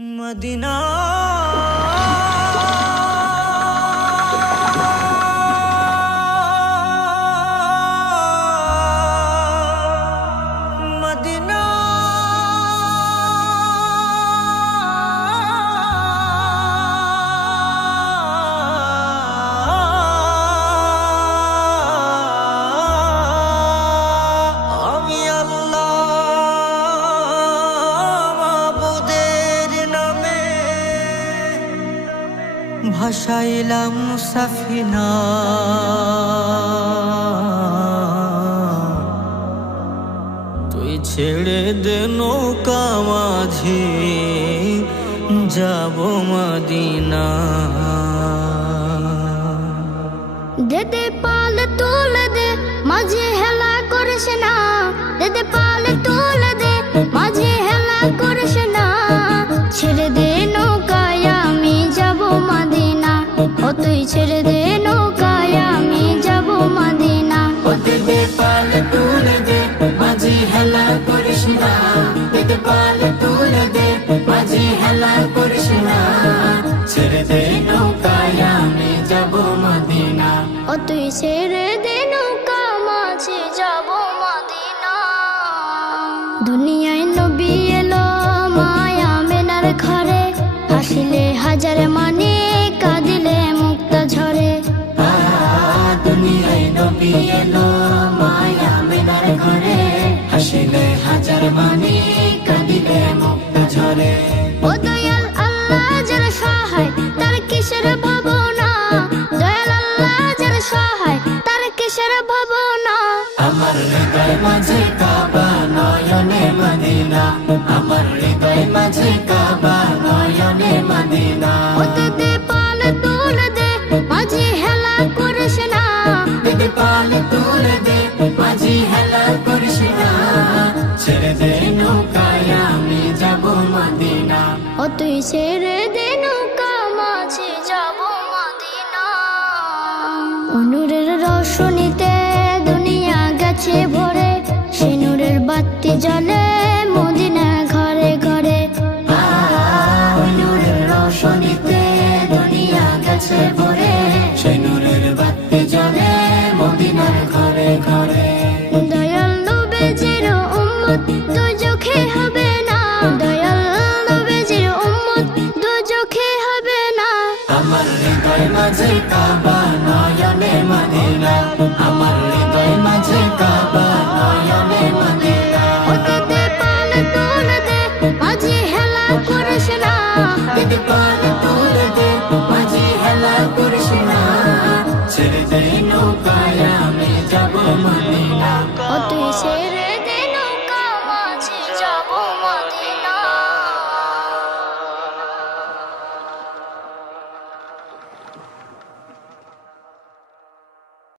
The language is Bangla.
মদিনা মদিনা আমি আল্লাহ মাবুদের নামে ভাসাইলাম সাফিনা, তুই ছেড়ে দে নৌকা মাঝি যাব মদিনা। দেদে পাল তুলে দে মাঝে হেলা করিস না, দেদে পাল তুলে দে মাঝে হেলা করিস না। ছেড়ে দে নৌকায় আমি যাব মদিনা, ও তুই ছেড়ে দে নৌকায় আমি যাব মদিনা। ও দেদে পাল তুলে দে মাঝি হেলা করিস না, দেদে পাল তুলে দে মাঝি হেলা করিস না। ছেড়ে দে নৌকায় আমি যাব মদিনা, ও তুই ছেড়ে দে নৌকা মাঝে যাব মদিনা। দুনিয়ায় নবী এলো মায়া মেনার ঘরে, হাসিলে হাজার মানে কাঁদিলে মুক্তা ঝরে। দুনিয়ায় নবী এলো মায়া মেনার ঘরে, হাসিলে হাজার মানে কাঁদিলে মুক্তা ঝরে। ও দয়াল আল্লাহ যার সহায় তার কিসের ভাবনা, দয়াল আল্লাহ যার সহায় তার কিসের ভাবনা। আমার হৃদয় মাঝে কাবা নয়নে মদিনা, আমার হৃদয় মাঝে কাবা নয়নে মদিনা। ও দেদে পাল তুলে দে মাঝে হেলা করিস না, দেদে পাল তুলে দে মাঝি হেলা করিস না। ছেড়ে দে নৌকায় আমি যাব মদিনা, ও তুই ছেড়ে দে নৌকা মাঝে যাব মদিনা। নূরের রোশনীতে দুনিয়া গেছে ভরে, সে নূরের বাতি জ্বলে মদিনা ঘরে ঘরে। নূরের রোশনীতে দুনিয়া গেছে ভরে, সেই নূরের বাতি জ্বলে মদিনার ঘরে ঘরে। দয়াল নবীজির উম্মত দুজখে হবে না, দয়াল নবীজির উম্মত দুজখে হবে না। আমার হৃদয় মাঝে কাবা নয়নে মদিনা, আমার হৃদয় মাঝে কাবা নয়নে মদিনা। ও দেদে পাল তুলে দে মাঝে হেলা করিস না, দেদে পাল তুলে দে মাঝি হেলা করিস না। ছেড়ে দে নৌকায় আমি যাব মদিনা,